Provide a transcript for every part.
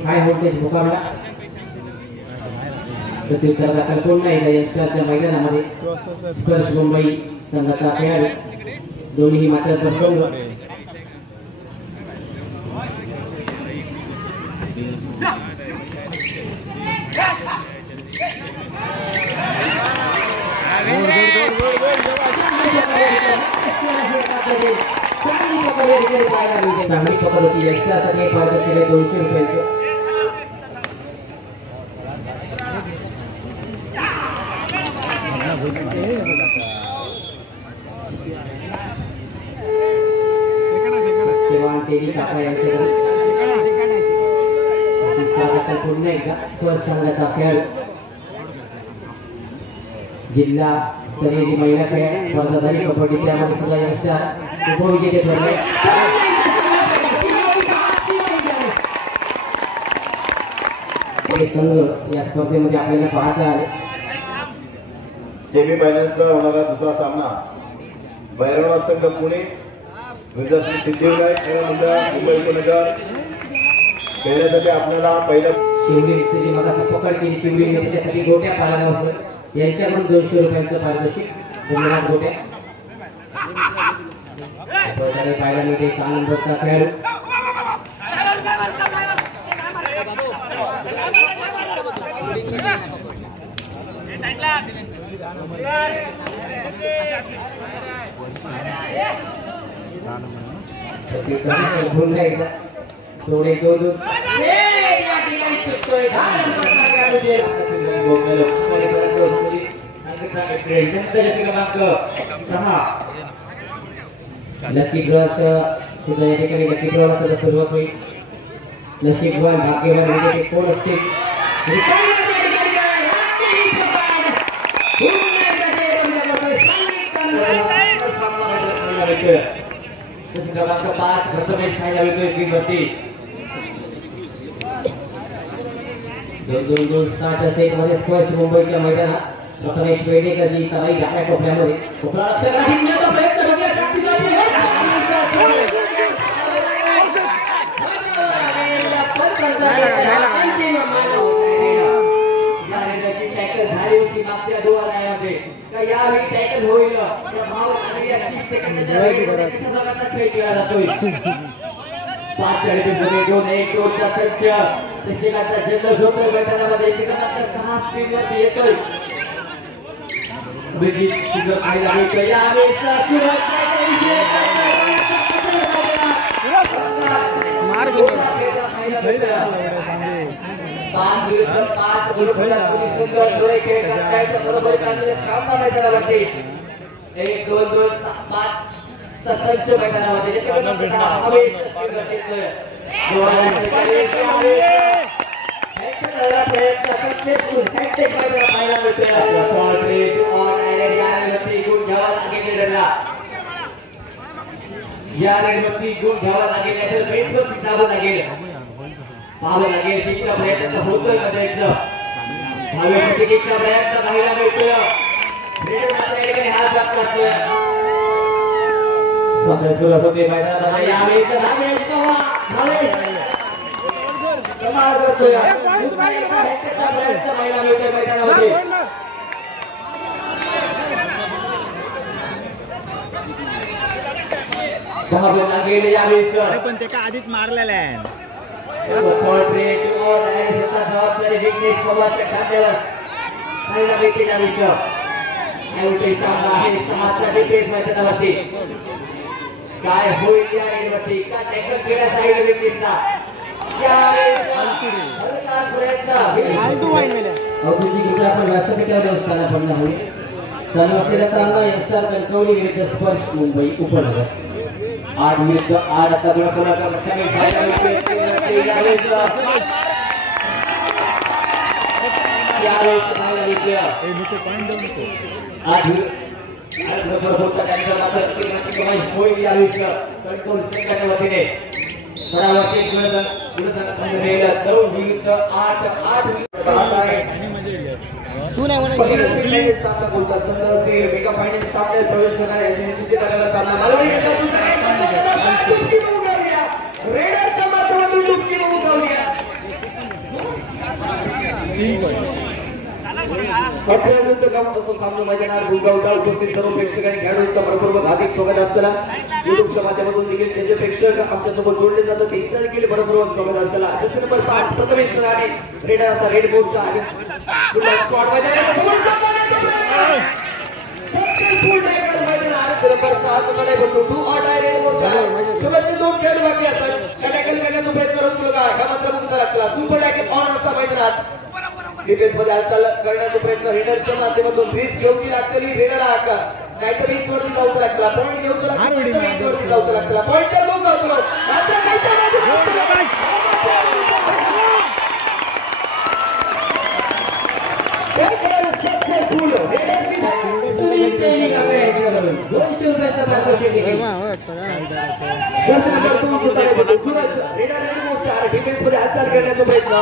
high voltage मुकाबला प्रत्युत्तर दाखल पुन्हा एकदा यंगस्टरच्या मैदानामध्ये स्पर्श मुंबई संघाचा खेळाडू दोन्ही मात्र प्रसंग चांगली पकड होती यंगस्टरसाठी पारितोषिक 200 रुपये जिल्हा स्तरीय महिला खेळ स्पर्धाधारी कबड्डीच्या सुद्धा यंगस्टर उपविजेते ठरले संघ या स्पर्धेमध्ये आपल्याला पाहता आले सेमी फायनलचा होणारा दुसरा सामना भैरवनाथ संघ पुणे विद्यार्थी सिद्धिविनायक मुंबई उपनगर खेळण्यासाठी आपल्याला पहिल्या शिवडी व्यक्तीची मगाचा पकड केली शिवडी त्याच्यासाठी गोट्या पालगावकर यांच्याकडून 200 रुपयांचं पारितोषिक धन्यवाद गोट्या पाहायला मिळते 6 नंबरचा खेळाडू थोडे दोन लकी ड्रॉ सुद्धा या ठिकाणी लकी ड्रॉला सुद्धा सुरुवात होईल नशीबवान भाग्यवान विजेते कोण असतील क्रमांक 5 प्रथमेश खायला मिळतोय स्क्रीनवरती 2-2-2-7 सेट मध्ये स्पर्श मुंबईच्या मैदानात प्रथमेश वेडेकरची तराई डाव्या कोपऱ्यामध्ये कोपरा लक्षात घेण्याचा प्रयत्न बघूया मागच्या दोन रायामध्ये का यावेळी टॅकल होईल त्या भाव लागलेल्या 30 सेकंदाच्या खेळ केला जातोय 5 खेळाडूंमध्ये 2-1-2चा संच प्रशिक्षकाचा जल्लोष होतोय मैदानामध्ये एकमेकांच्या 6 स्क्रीनवरती येतोय अभिजित सुंदर पाहायला मिळतोय यावेळी सुरुवात पाच विरुद्ध 5 सुंदर जोडे खेळ करतायचा बरोबर सामना मैदानावरती 1-2-2-5 संच मैदानामध्ये या रेडवरती गुण घ्यावा लागेल तर बेटवर पिटावं लागेल पाहावं लागेल तितका प्रयत्न होतोय करायचं हवे तितका प्रयत्न पाहायला मिळतोय रेड मात्र या ठिकाणी हात बात करतोय सध्या सुरुवात होते मैदानात यावेळी तर रामेश कमाल करतोय प्रयत्न पाहायला मिळतोय मैदानामध्ये धावून लागेल यावेळी पण ते का आधीच मारलेला आहे जबाबदारी विघ्नेश पवारच्या खात्यावर खायला मिळते यावेळी आहे समाजच्या डिफेन्स मैदानावरती काय होईल या रेडवरती का टॅकल केला साईड विघ्नेशचा व्यासपीठावर व्यवस्थाना पडणार होईल चालू प्रांगण यंगस्टर कणकवली विरुद्ध स्पर्श मुंबई उपनगर 8 विरुद्ध 8 आता गुणकोणाचा मुख्याने फायदा मिळतोय यावेळेस फायदा मिळतोय 8 होता त्यांचा मात्र कमाई होईल यावेळेस कणकवली संघाच्या वतीने परावर्ती गुणधन 9 विरुद्ध 8 तू नाही म्हणून सामना बोलता संघ से मेगा फायनल सामन्यात प्रवेश करणार याची निश्चित झालेला सामना मालवणी रेडरच्या माध्यमातून डुबकी उगवली अखेर काम असं सामना मैदानात गुंगावता उपस्थित सर्व प्रेक्षकांनी खेळाडूंचा भरपूर हार्दिक स्वागत असताना युट्यूबच्या माध्यमातून देखील जे प्रेक्षक आमच्यासोबत जोडले जातात ते इतर देखील भरपूर स्वागत असताना Jersey number 5 Prathamesh Rane red असा रेड बोर्डचा आहे स्क्वॉड मैदानात सक्सेसफुल टॅकल मैदानात नंबर 7 कडे बटू 2 ऑल रेड बोर्डचा शेवटचे 2 खेळ बाकी असतात टॅकल करण्याचा प्रयत्न करतो का हा मात्र मुक्त लागला सुपर टॅकल ऑन असता मैदानात डिफेन्स मध्ये हालचाल करण्याचा प्रयत्न रेडरच्या माध्यमातून रिस्क घेऊची लागतली रेडर आका काहीतरी इंच वरती जाऊचा लागला पॉइंट घेऊचा लागला इंच वरती जाऊचा लागला पॉइंट तर लोक जातो आता सक्सेसफुल रेडरची सुनील टेलिंग आहे 200 रुपयाचा पारितोषिक देखील जस्ट नंबर 2 सुताने सूरज रेडर रेड मोर्चा डिफेन्स मध्ये हालचाल करण्याचा प्रयत्न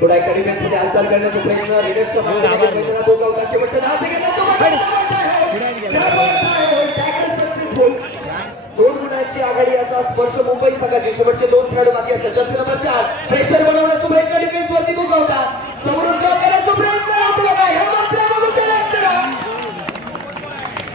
थोडा एका डिफेन्स मध्ये हालचाल करण्याचा प्रयत्न रेडरच्या माध्यमातून बोगावता शेवटच्या 10 सेकंदात 2 गुणांची आघाडी असा स्पर्श मुंबई संघाचे शेवटचे 2 खेळाडू बाकी असतात जर्सी नंबर 4 प्रेशर बनवण्याचा प्रयत्न डिफेन्स वरती बोगावता समोरून ड्रॉप करण्याचा प्रयत्न होतो बघा हे मात्र बघू त्याला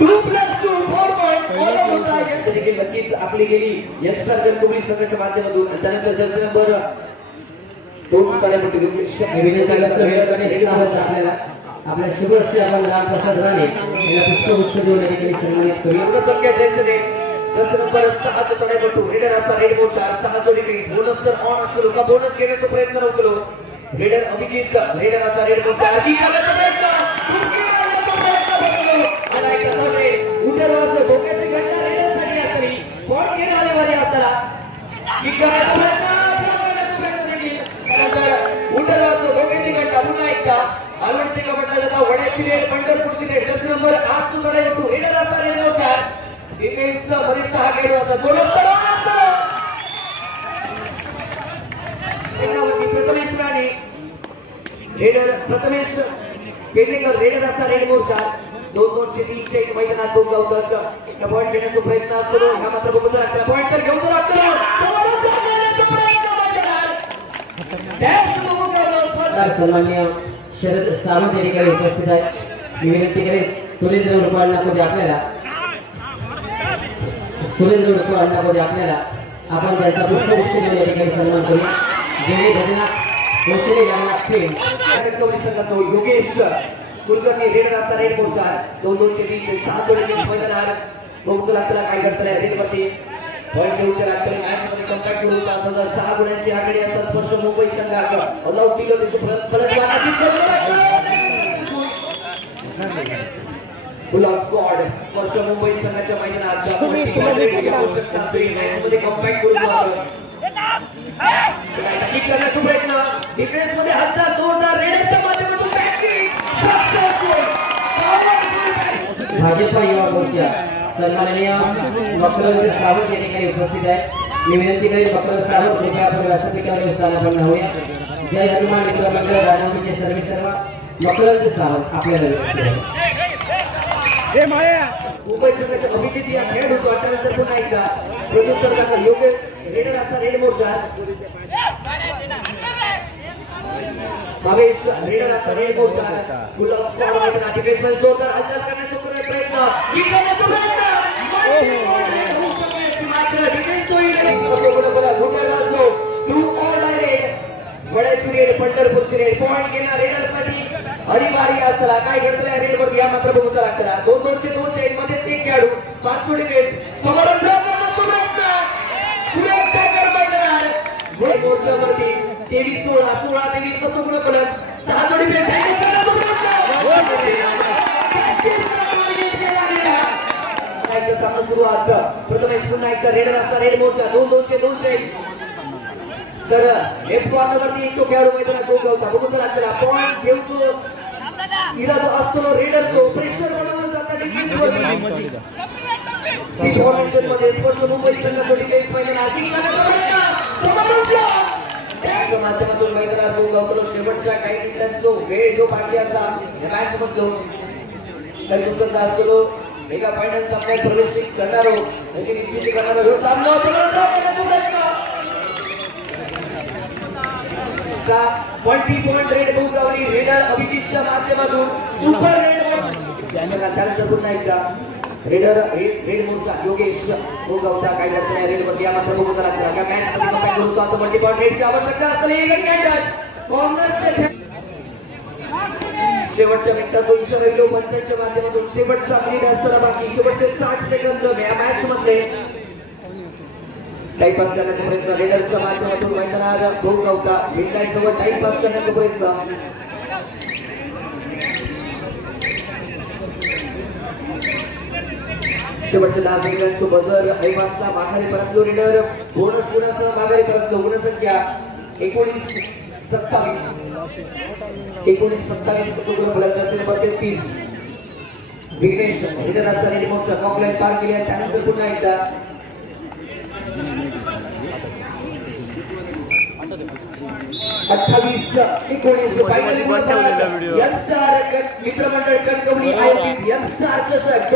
2+2 4 पॉइंट ऑल होता यांची देखील नक्कीच आपली गेली यंगस्टर कणकवली संघाच्या माध्यमातून त्यानंतर जर्सी नंबर 2 कडे मोठी आपल्याला आपल्या शुभ असते आपण रामप्रसाद राणे या पुष्पगुच्छ देऊन देखील सन्मानित करू एवढं संख्या जैसे दे जर्सी नंबर 6 कडे मोठू रेडर असा रेड मोर्चा 6 जोडी क्रीज बोनस तर ऑन असतो लोक बोनस घेण्याचा प्रयत्न नव्हतो रेडर अभिजित रेडर असा रेड मोर्चा आधी करण्याचा प्रयत्न तुमकी मारण्याचा प्रयत्न बघतो आणि ऐकतोय उठरवाज डोक्याची घटना रेडरसाठी असली पॉइंट घेणारे वारी असताना की करण्याचा प्रयत्न उठरवाज डोक्याची घटना पुन्हा एकदा आलवडचे कबड्डीला जाता वड्याची रेड पंढरपूरची रेड जर्सी नंबर 8 सुद्धा येतो रेडर असा रेड मोर्चा डिफेन्स मध्ये 6 खेळाडू असतात बोनस तर ऑन असतो प्रथमेश राणे रेडर प्रथमेश केंद्रेकर रेडर असा रेड मोर्चा 2-2-3 मैदानात बोगावतात पॉइंट घेण्याचा प्रयत्न असतो हा मात्र बघू लागला पॉइंट तर घेऊन लागतो सन्मान्य शरद सावंत या ठिकाणी उपस्थित आहेत मी विनंती करेन सुरेंद्र उर्फ अण्णामध्ये आपल्याला आपण त्यांचा पुष्पगुच्छ देऊन या ठिकाणी सन्मान करूया गेले भजनात पोचले यांना खेळ कणकवली संघाचा योगेश कुलकर्णी रेड असा रेड मोर्चा 2-2-3 6 जोडी मैदानात बघू लागला काय करतोय रेडवरती पॉइंट घेऊच्या लागतोय मॅच मध्ये कॉम्पॅक्ट करू 6 गुणांची आघाडी असा स्पर्श मुंबई संघाला ऑलआउट केलं त्याचं फलंदाजी फुल ऑन स्क्वॉड स्पर्श मुंबई संघाच्या मैदानात मॅच मध्ये कॉम्पॅक्ट करू किक करण्याचा प्रयत्न डिफेन्स मध्ये हालचाल जोरदार रेडरच्या माध्यमातून बॅकिंग सक्सेसफुल भाजपा युवा मोर्चा सन्माननीय वक्रवंत सावंत या ठिकाणी उपस्थित आहे मी विनंती करेन वक्रवंत सावंत कृपया आपण व्यासपीठावर स्थानापन्न होऊया जय हनुमान मित्र मंडळ राजवटीचे सर्व वक्रवंत सावंत आपल्याला मुंबई संघाच्या अभिजित या खेळ होतो त्यानंतर पुन्हा एकदा प्रत्युत्तर करता योग्य रेडर असा रेड मोर्चा भावेश रेडर असा रेड मोर्चा गुलाब स्क्वॉड मध्ये डिफेन्स मध्ये जोरदार हालचाल करण्याचा प्रयत्न की करण्याचा प्रयत्न मात्र डिफेन्स वड्याची रेड पंढरपूरची रेड पॉइंट घेणार रेडरसाठी हरिबारी असताना काय घडतंय रेड वरती या मात्र बघूचा लागला 2-2-2 मध्येच एक खेळाडू 5 जोडी क्रीज समोरून ड्रॉप करण्याचा प्रयत्न सुरेश टॅकर मैदानात रेड मोर्चावरती 23-16 कसं गुण पडत 6 जोडी क्रीज करण्याचा प्रयत्न सामना सुरुवात प्रथमेश पुन्हा एकदा रेडर असता रेड मोर्चा 2-2-2 तर लेफ्ट कॉर्नरवरती एक तो खेळाडू मैदानात गोगावता बघू लागला पॉइंट घेऊचो इरादो असतो रेडरचो प्रेशर बनवलं जातं डिफेन्सवरती सी फॉर्मेशन मध्ये स्पर्श मुंबई संघाचा डिफेन्स मैदानात त्याच्या माध्यमातून मैदानात गोगावतो शेवटच्या काही मिनिटांचो वेळ जो बाकी असा या मॅच मधलो काही सुसंत असतो एका फायनल सामन्यात प्रवेश करणारो याची निश्चिती करणारा सामना आता मल्टी पॉइंट रेड भोगावली रेडर अभिजितच्या माध्यमातून सुपर रेड त्यानंतर पुन्हा एकदा रेडर रेड मोर्चा योगेश भोगावता काय करत नाही रेड मध्ये मात्र भोगावता लागला या मॅच मध्ये कंपॅक्ट करून आता मल्टी पॉइंट रेडची आवश्यकता असली कॉर्नरचे शेवटच्या मिनिटात 200 च्या माध्यमातून शेवटचा मिनिट असताना बाकी शेवटचे 60 सेकंद या मॅच मध्ये टाइम पास करण्याचा प्रयत्न रेडरच्या माध्यमातून मैदानात भोगावता मिडनाईट जवळ टाइम पास करण्याचा प्रयत्न शेवटच्या 10 सेकंदांचा बजर ऐवासला माघारी परतलो रेडर बोनस गुणासह माघारी परतलो गुणसंख्या 19-27 सुपर फलंदाज नंबर 33 विघ्नेश रेडरचा रिमोटचा कॉकलाइन पार केला त्यानंतर पुन्हा एकदा 28-19 फायनली यंगस्टार मित्रमंडळ कणकवली आयोजित यंगस्टार चषक